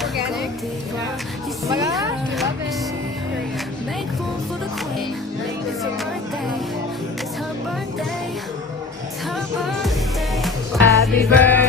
Organic. Yeah. Oh my gosh, we love it. Make room for the queen. It's her birthday. It's her birthday. It's her birthday. Happy birthday.